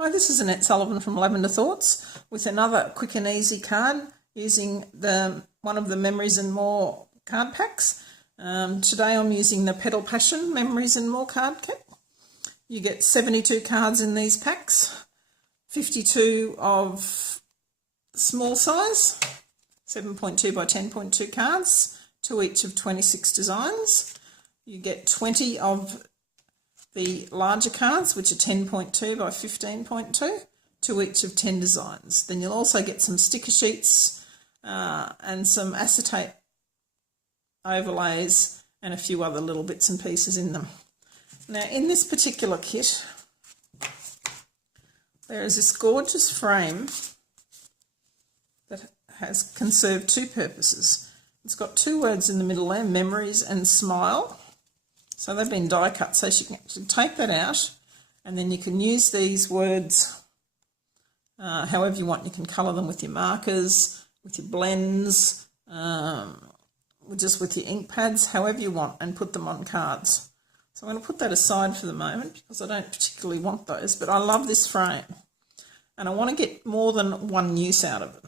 Hi, this is Annette Sullivan from Lavender Thoughts with another quick and easy card using one of the Memories and More card packs. Today I'm using the Petal Passion Memories and More card kit. You get 72 cards in these packs, 52 of small size, 7.2 by 10.2 cards, to each of 26 designs. You get 20 of the larger cards, which are 10.2 by 15.2, to each of 10 designs. Then you'll also get some sticker sheets and some acetate overlays and a few other little bits and pieces in them. Now, in this particular kit, there is this gorgeous frame that can serve two purposes. It's got two words in the middle there, memories and smile. So they've been die cut, so you can actually take that out and then you can use these words however you want. You can colour them with your markers, with your blends, just with your ink pads, however you want, and put them on cards. So I'm going to put that aside for the moment because I don't particularly want those, but I love this frame and I want to get more than one use out of it.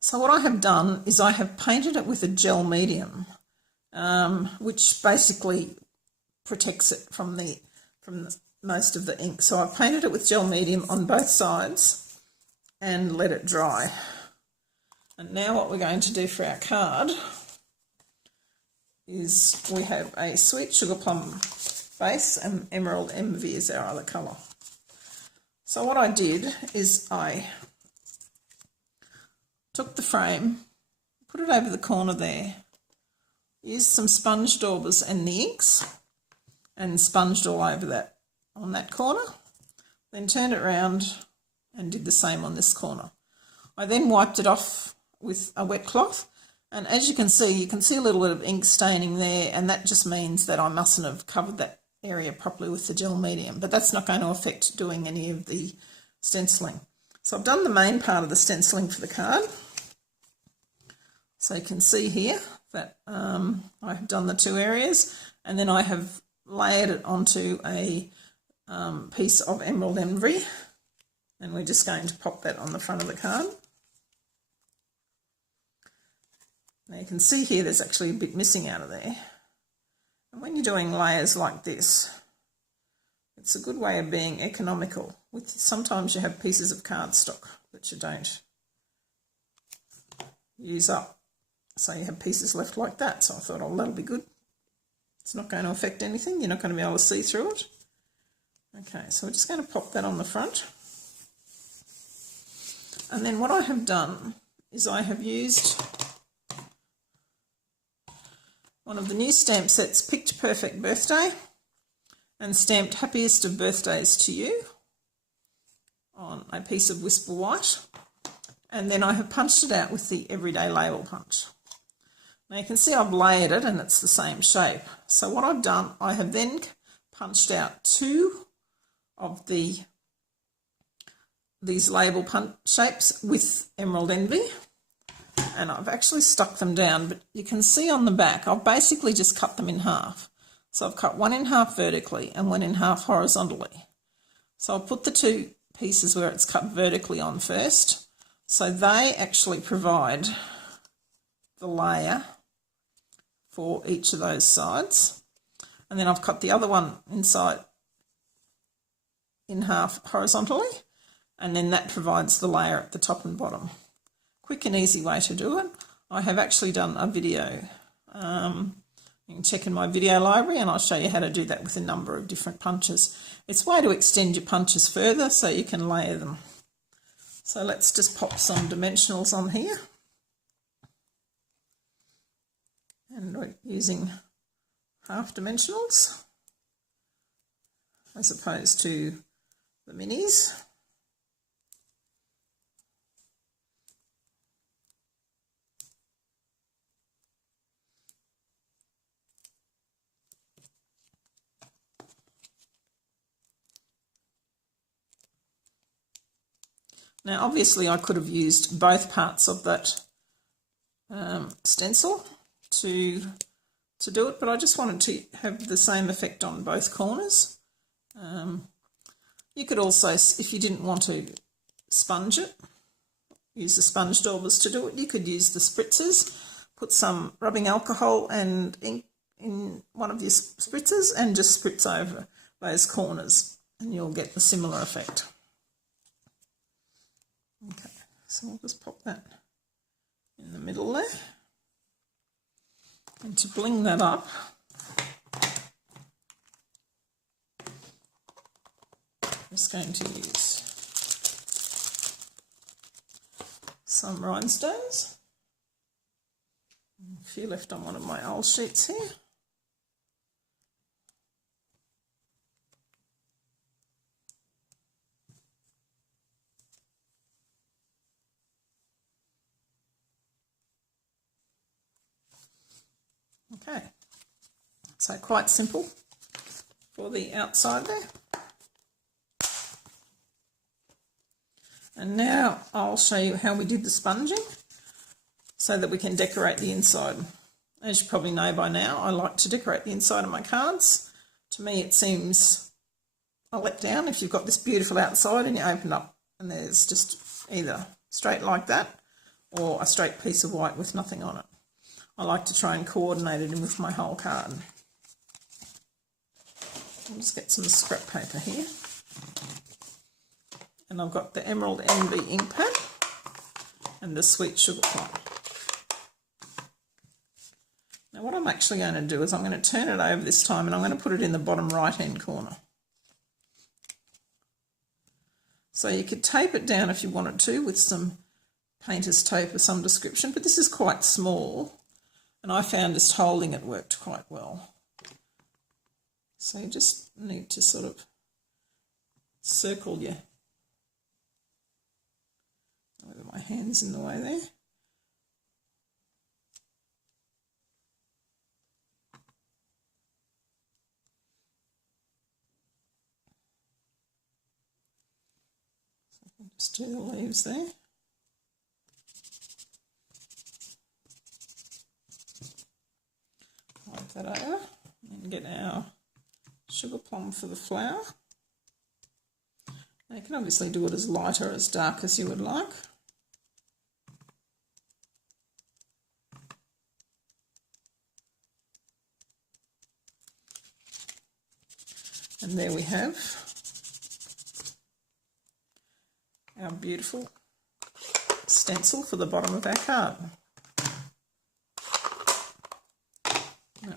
So what I have done is I have painted it with a gel medium, which basically protects it from most of the ink. So I've painted it with gel medium on both sides and let it dry. And now what we're going to do for our card is we have a Sweet Sugar Plum base and Emerald Envy is our other colour. So what I did is I took the frame, put it over the corner there, used some sponge daubers and the inks and sponged all over that on that corner, then turned it around and did the same on this corner. I then wiped it off with a wet cloth, and as you can see a little bit of ink staining there, and that just means that I mustn't have covered that area properly with the gel medium, but that's not going to affect doing any of the stenciling. So I've done the main part of the stenciling for the card. So you can see here that I have done the two areas, and then I have layered it onto a piece of Emerald Envy, and we're just going to pop that on the front of the card. Now you can see here there's actually a bit missing out of there, and when you're doing layers like this, it's a good way of being economical. Sometimes you have pieces of cardstock that you don't use up. So you have pieces left like that. So I thought, oh, that'll be good. It's not going to affect anything. You're not going to be able to see through it. Okay, so we're just going to pop that on the front. And then what I have done is I have used one of the new stamp sets, Picked Perfect Birthday, and stamped Happiest of Birthdays to You on a piece of Whisper White. And then I have punched it out with the Everyday Label Punch. Now you can see I've layered it and it's the same shape. So what I've done, I have then punched out two of these label punch shapes with Emerald Envy, and I've actually stuck them down, but you can see on the back I've basically just cut them in half. So I've cut one in half vertically and one in half horizontally. So I'll put the two pieces where it's cut vertically on first. So they actually provide the layer for each of those sides. And then I've cut the other one inside in half horizontally, and then that provides the layer at the top and bottom. Quick and easy way to do it. I have actually done a video. You can check in my video library and I'll show you how to do that with a number of different punches. It's a way to extend your punches further so you can layer them. So let's just pop some dimensionals on here. And we're using half dimensionals as opposed to the minis. Now obviously I could have used both parts of that stencil to do it, but I just wanted to have the same effect on both corners. You could also, if you didn't want to sponge it, use the sponge daubers to do it, you could use the spritzers, put some rubbing alcohol and ink in one of your spritzers and just spritz over those corners and you'll get a similar effect. Okay, so we'll just pop that in the middle there. And to bling that up, I'm just going to use some rhinestones. A few left on one of my old sheets here. Okay, so quite simple for the outside there. And now I'll show you how we did the sponging so that we can decorate the inside. As you probably know by now, I like to decorate the inside of my cards. To me it seems a letdown if you've got this beautiful outside and you open up and there's just either straight like that or a straight piece of white with nothing on it. I like to try and coordinate it in with my whole card. I'll just get some scrap paper here. And I've got the Emerald Envy ink pad and the Sweet Sugar Plum. Now what I'm actually going to do is I'm going to turn it over this time and I'm going to put it in the bottom right hand corner. So you could tape it down if you wanted to with some painter's tape of some description, but this is quite small. And I found just holding it worked quite well. So you just need to sort of circle your, whether my hand's in the way there. So I can just do the leaves there. That over and get our sugar plum for the flower. Now you can obviously do it as light or as dark as you would like. And there we have our beautiful stencil for the bottom of our card.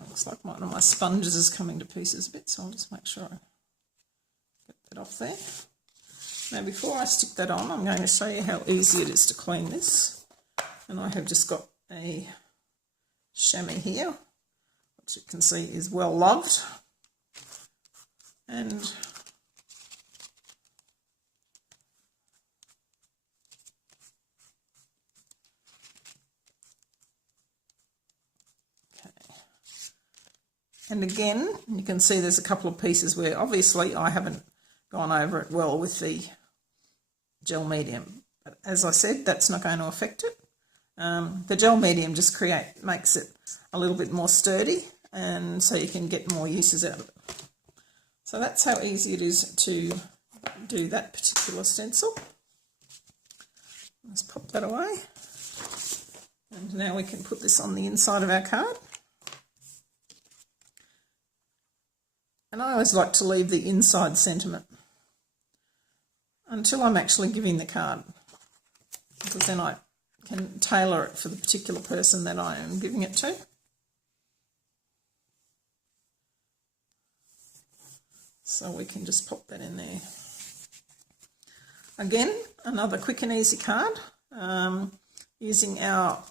Looks like one of my sponges is coming to pieces a bit, so I'll just make sure I get that off there. Now before I stick that on, I'm going to show you how easy it is to clean this. And I have just got a chamois here, which you can see is well loved. And And again, you can see there's a couple of pieces where obviously I haven't gone over it well with the gel medium. But as I said, that's not going to affect it. The gel medium just makes it a little bit more sturdy, and so you can get more uses out of it. So that's how easy it is to do that particular stencil. Let's pop that away. And now we can put this on the inside of our card. And I always like to leave the inside sentiment until I'm actually giving the card, because then I can tailor it for the particular person that I am giving it to. So we can just pop that in there. Again, another quick and easy card, using our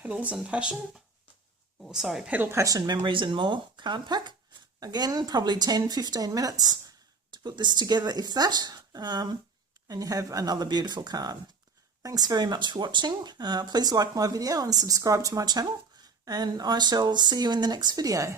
Petals and Passion, or sorry, Petal Passion Memories and More card pack. Again, probably 10-15 minutes to put this together, if that, and you have another beautiful card. Thanks very much for watching. Please like my video and subscribe to my channel, and I shall see you in the next video.